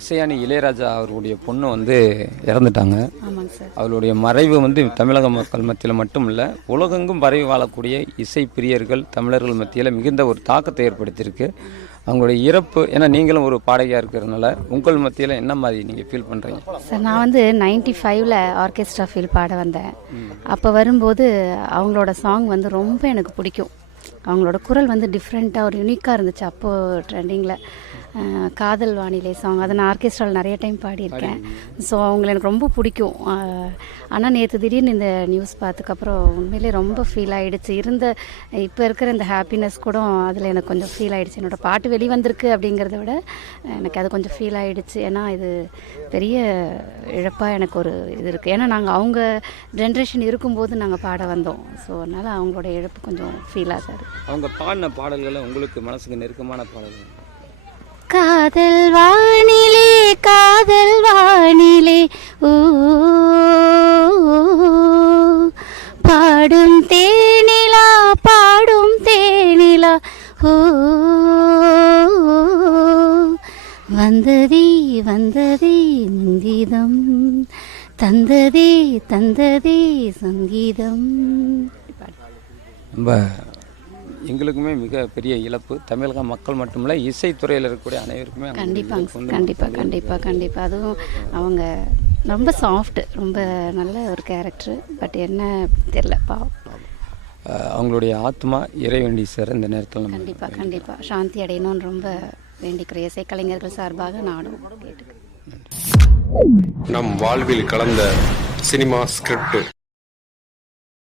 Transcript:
இசையானி இளையராஜா அவருடைய பொண்ணு வந்து இறந்துட்டாங்க. ஆமாங்க சார். அவருடைய மறைவு வந்து தமிழக மக்கள் மத்தியில் மட்டும் இல்லை உலகெங்கும் பரவி வாழக்கூடிய இசை பிரியர்கள் தமிழர்கள் மத்தியில் மிகுந்த ஒரு தாக்கத்தை ஏற்படுத்தியிருக்கு. அவங்களுடைய இறப்பு ஏன்னா நீங்களும் ஒரு பாடகியாக இருக்கிறதுனால உங்கள் மத்தியில் என்ன மாதிரி நீங்கள் ஃபீல் பண்ணுறீங்க சார் நான் வந்து நைன்டி ஃபைவ்ல ஆர்கெஸ்ட்ரா ஃபீல் பாட வந்தேன். அப்போ வரும்போது அவங்களோட சாங் வந்து ரொம்ப எனக்கு பிடிக்கும். அவங்களோட குரல் வந்து டிஃப்ரெண்ட்டாக ஒரு யூனிக்காக இருந்துச்சு அப்போது ட்ரெண்டிங்கில் காதல் வானிலை சாங் அதை நான் ஆர்கெஸ்ட்ராவில் நிறைய டைம் பாடியிருக்கேன். ஸோ அவங்கள எனக்கு ரொம்ப பிடிக்கும். ஆனால் நேற்று திடீர்னு இந்த நியூஸ் பார்த்ததுக்கப்புறம் உண்மையிலே ரொம்ப ஃபீல் ஆகிடுச்சு இருந்த இப்போ இருக்கிற இந்த ஹாப்பினஸ் கூட அதில் எனக்கு கொஞ்சம் ஃபீல் ஆகிடுச்சு என்னோடய பாட்டு வெளிவந்திருக்கு அப்படிங்கிறத விட எனக்கு அது கொஞ்சம் ஃபீல் ஆகிடுச்சு ஏன்னா இது பெரிய இழப்பாக எனக்கு ஒரு இது இருக்குது ஏன்னா நாங்கள் அவங்க ஜென்ரேஷன் இருக்கும்போது நாங்கள் பாட வந்தோம். ஸோ அதனால் அவங்களோட இழப்பு கொஞ்சம் ஃபீல் ஆகாது. அவங்க பாடின பாடல்களை உங்களுக்கு மனசுக்கு நெருக்கமான பாடல்கள். காதல் வானிலே காதல் வானிலே ஊ பாடும் தேனிலா பாடும் தேனிலா ஓ வந்ததே வந்ததே சங்கீதம் தந்ததே தந்ததே சங்கீதம். ரொம்ப எங்களுக்குமே மிக பெரிய இழப்பு. தமிழக மக்கள் மட்டுமில்ல இசைத்துறையில் இருக்கக்கூடிய அனைவருக்குமே அவங்க கண்டிப்பாங்க கண்டிப்பாக கண்டிப்பாக கண்டிப்பாக அதுவும் அவங்க ரொம்ப சாஃப்ட் ரொம்ப நல்ல ஒரு கேரக்டர் பட் என்ன தெரில பாவம். அஹ் அவங்களுடைய ஆத்மா இறைவேண்டி சார் இந்த நேரத்தில் கண்டிப்பாக கண்டிப்பாக சாந்தி அடையணும்னு ரொம்ப வேண்டிக்கிற இசைக்கலைஞர்கள் சார்பாக நானும் கேட்டுக்கிறேன். நம் வாழ்வில் கலந்த சினிமா ஸ்கிரிப்ட்